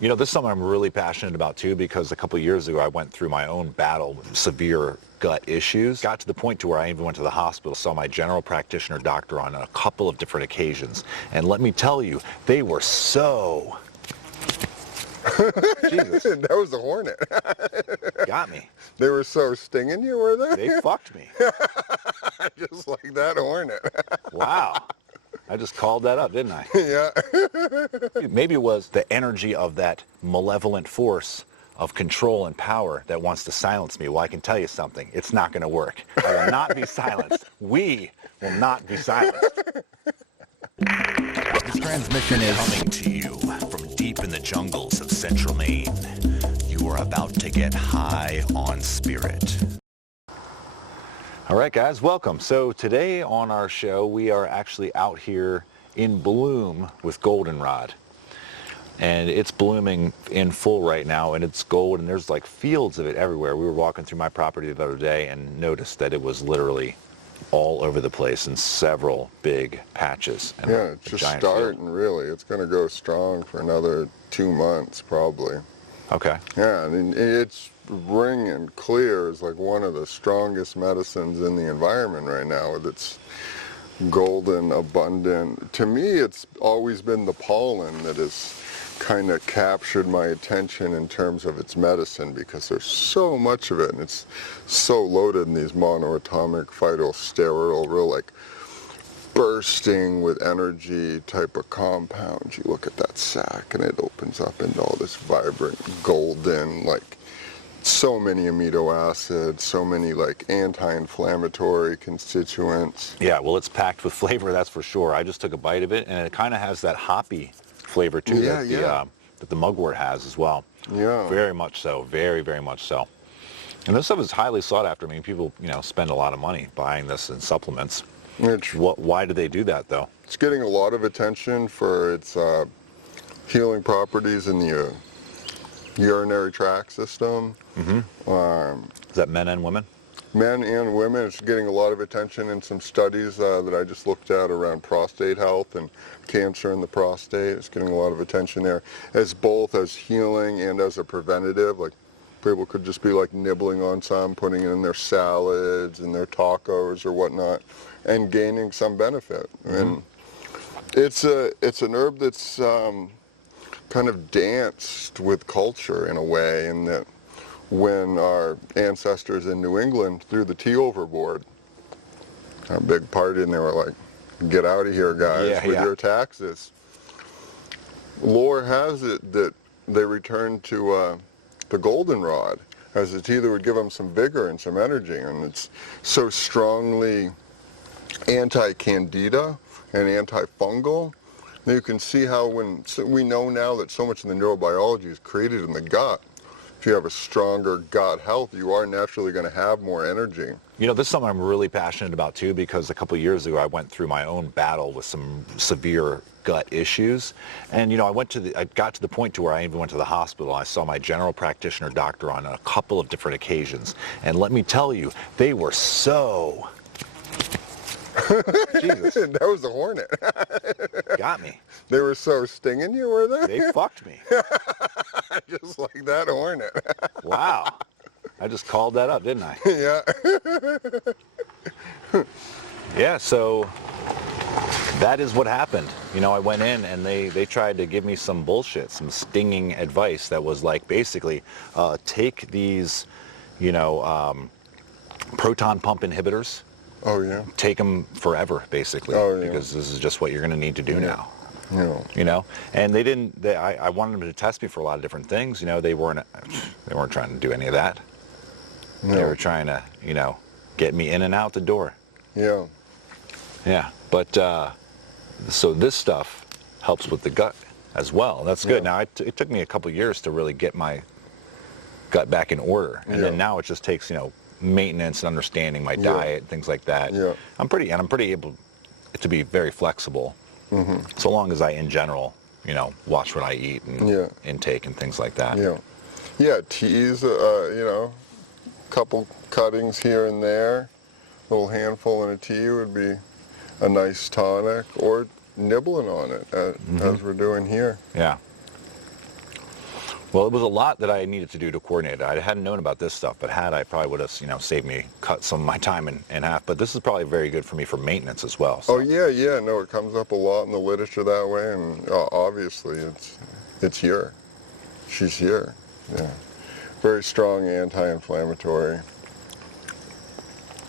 You know, this is something I'm really passionate about too, because a couple of years ago I went through my own battle with severe gut issues. Got to the point to where I even went to the hospital, saw my general practitioner doctor on a couple of different occasions. And let me tell you, they were so... Jesus. That was the hornet. Got me. They were so stinging you, were they? They fucked me. Just like that hornet. Wow. I just called that up, didn't I? Yeah. Maybe it was the energy of that malevolent force of control and power that wants to silence me. Well, I can tell you something. It's not going to work. I will not be silenced. We will not be silenced. This transmission is Coming to you from deep in the jungles of central Maine. You are about to get high on spirit. All right, guys, welcome. So today on our show, we are actually out here in bloom with Goldenrod. And it's blooming in full right now, and it's gold, and there's like fields of it everywhere. We were walking through my property the other day and noticed that it was literally all over the place in several big patches. And Yeah, it's just starting, really. It's going to go strong for another 2 months, probably. Okay. Yeah, and it's ringing clear is like one of the strongest medicines in the environment right now with its golden, abundant. To me, it's always been the pollen that has kind of captured my attention in terms of its medicine, because there's so much of it and it's so loaded in these monoatomic phytosterol, real like bursting with energy type of compounds. You look at that sac and it opens up into all this vibrant golden, like so many amino acids, so many like anti-inflammatory constituents. Yeah, well, it's packed with flavor, that's for sure. I just took a bite of it, and it kind of has that hoppy flavor too, that the mugwort has as well. Yeah. Very much so. Very, very much so. And this stuff is highly sought after. I mean, people, spend a lot of money buying this in supplements. Why do they do that, though? It's getting a lot of attention for its healing properties in the urinary tract system. Mm-hmm. Is that men and women? Men and women. It's getting a lot of attention in some studies that I just looked at around prostate health and cancer in the prostate. It's getting a lot of attention there as both as healing and as a preventative. Like people could just be like nibbling on some, putting it in their salads and their tacos or whatnot, and gaining some benefit. Mm-hmm. And it's an herb that's kind of danced with culture in a way, in that when our ancestors in New England threw the tea overboard, a big party, and they were like, get out of here, guys, with your taxes. Lore has it that they returned to the goldenrod as a tea that would give them some vigor and some energy, and it's so strongly anti-candida and antifungal. And you can see how we know now that so much of the neurobiology is created in the gut. If you have a stronger gut health, you are naturally going to have more energy. You know, this is something I'm really passionate about too, because a couple of years ago I went through my own battle with some severe gut issues. And I got to the point to where I even went to the hospital. I saw my general practitioner doctor on a couple of different occasions. And let me tell you, they were so... Jesus. That was the hornet. Got me. They were so stinging you, were they? They fucked me. Just like that hornet. Wow. I just called that up, didn't I? Yeah. Yeah, so that is what happened. I went in and they tried to give me some bullshit, some stinging advice that was like, basically, take these, proton pump inhibitors. Oh, yeah. Take them forever, basically, because this is just what you're going to need to do now. Yeah. And they didn't. I wanted them to test me for a lot of different things. They weren't trying to do any of that. No. They were trying to, get me in and out the door. Yeah. Yeah. But so this stuff helps with the gut as well. That's good. Now it took me a couple years to really get my gut back in order, and then now it just takes maintenance and understanding my diet, things like that. Yeah. I'm pretty able to be very flexible, so long as I, in general, watch what I eat and intake and things like that. Yeah. Yeah, teas, couple cuttings here and there, a little handful in a tea would be a nice tonic, or nibbling on it as we're doing here. Yeah. Well, it was a lot that I needed to do to coordinate it. I hadn't known about this stuff, but had I probably would have, saved me, cut some of my time in half. But this is probably very good for me for maintenance as well. So. Oh yeah, no, it comes up a lot in the literature that way, and obviously it's here. She's here. Yeah, very strong anti-inflammatory.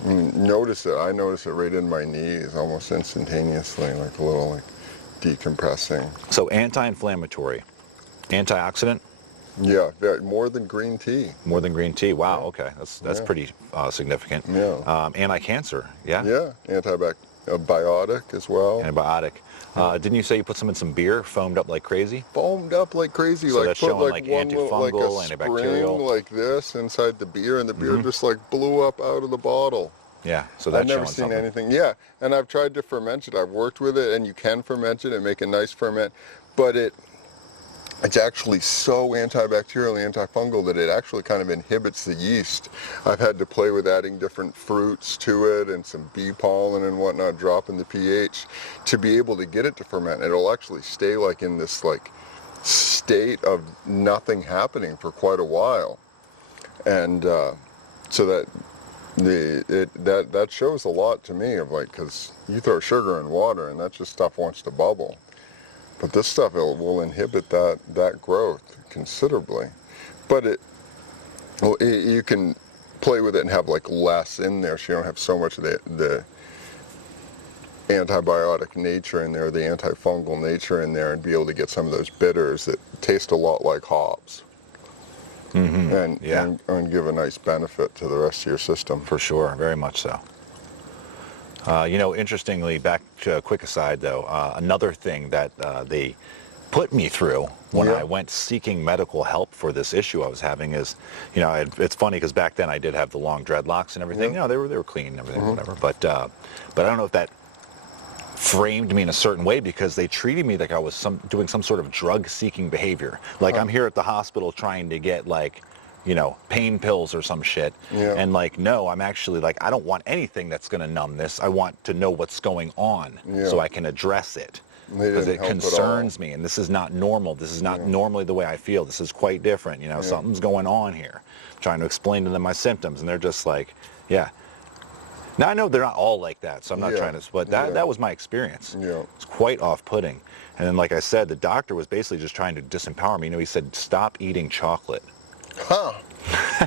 Notice it. I notice it right in my knees, almost instantaneously, like a little decompressing. So anti-inflammatory, antioxidant. Yeah, more than green tea. More than green tea. Wow. Yeah. Okay, that's pretty significant. Yeah. Anti-cancer. Yeah. Yeah, antibiotic as well. Antibiotic. Didn't you say you put some in some beer, foamed up like crazy? Foamed up like crazy. So like that's put showing like like one antifungal, little, like a antibacterial. spring like this inside the beer, and the beer just like blew up out of the bottle. Yeah. So that's I've never showing seen something. anything. Yeah, and I've tried to ferment it. I've worked with it, and you can ferment it and make a nice ferment, but it's actually so antibacterial and antifungal that it actually kind of inhibits the yeast. I've had to play with adding different fruits to it and some bee pollen and whatnot, dropping the pH to be able to get it to ferment. It'll actually stay like in this like state of nothing happening for quite a while, and so that that shows a lot to me of like, because you throw sugar in water and that just stuff wants to bubble. But this stuff will inhibit that growth considerably. But you can play with it and have like less in there, so you don't have so much of the antibiotic nature in there, the antifungal nature in there, and be able to get some of those bitters that taste a lot like hops. And give a nice benefit to the rest of your system. For sure, very much so. Interestingly, back to a quick aside though, another thing that they put me through when I went seeking medical help for this issue I was having is, it's funny because back then I did have the long dreadlocks and everything. They were clean and everything, whatever. But I don't know if that framed me in a certain way, because they treated me like I was doing some sort of drug-seeking behavior. Like I'm here at the hospital trying to get like, pain pills or some shit. And like, no, I'm actually like, I don't want anything that's going to numb this. I want to know what's going on so I can address it. Because it concerns me, and this is not normal. This is not normally the way I feel. This is quite different. Something's going on here. I'm trying to explain to them my symptoms, and they're just like, yeah. Now I know they're not all like that, so I'm not trying to, but that was my experience. It's quite off-putting. And then, like I said, the doctor was basically just trying to disempower me. He said, stop eating chocolate. Huh.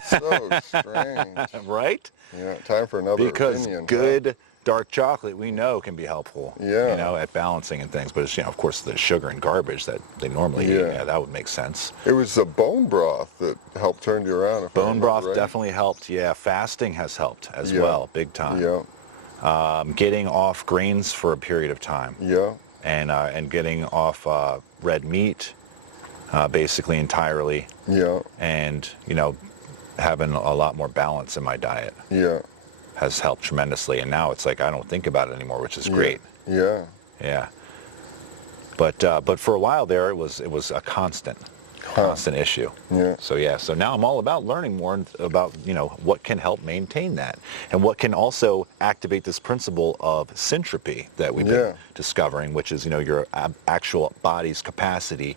So strange. Right? Yeah, time for another opinion. Because good dark chocolate, we know, can be helpful, at balancing and things. But it's, of course, the sugar and garbage that they normally eat, that would make sense. It was the bone broth that helped turn you around. Bone broth definitely helped, Fasting has helped as well, big time. Getting off grains for a period of time. And getting off red meat, basically entirely. And, having a lot more balance in my diet. Has helped tremendously, and now it's like I don't think about it anymore, which is great. But for a while there, it was a constant issue. So now I'm all about learning more about what can help maintain that, and what can also activate this principle of syntropy that we've been discovering, which is your actual body's capacity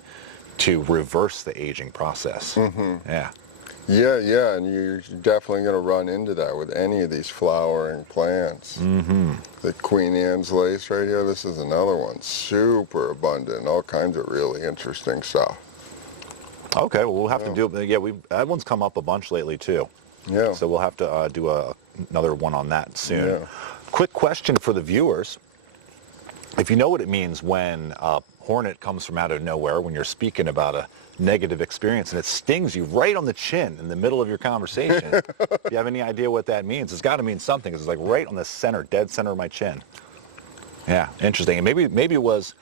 to reverse the aging process. And you're definitely going to run into that with any of these flowering plants. The Queen Anne's lace right here, this is another one. Super abundant, all kinds of really interesting stuff. Okay, well, we'll have to do it. That one's come up a bunch lately too. So we'll have to do another one on that soon. Quick question for the viewers. If you know what it means when a hornet comes from out of nowhere, when you're speaking about a negative experience and it stings you right on the chin in the middle of your conversation, do you have any idea what that means? It's got to mean something, because it's like right on the center, dead center of my chin. Yeah, interesting. And maybe it was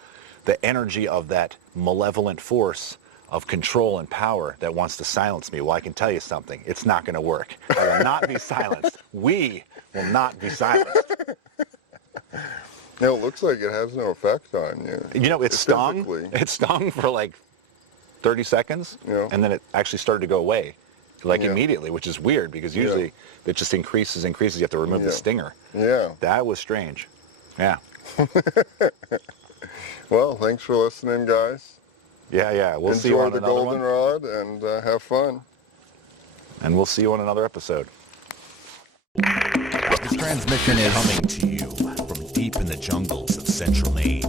the energy of that malevolent force of control and power that wants to silence me. Well, I can tell you something. It's not going to work. I will not be silenced. We will not be silenced. It looks like it has no effect on you. It stung. It stung for like 30 seconds, and then it actually started to go away, immediately, which is weird, because usually it just increases. You have to remove the stinger. That was strange. Well, thanks for listening, guys. Yeah. We'll see you on Enjoy the another one. Goldenrod and have fun. And we'll see you on another episode. This transmission is Coming to you from deep in the jungles of central Maine,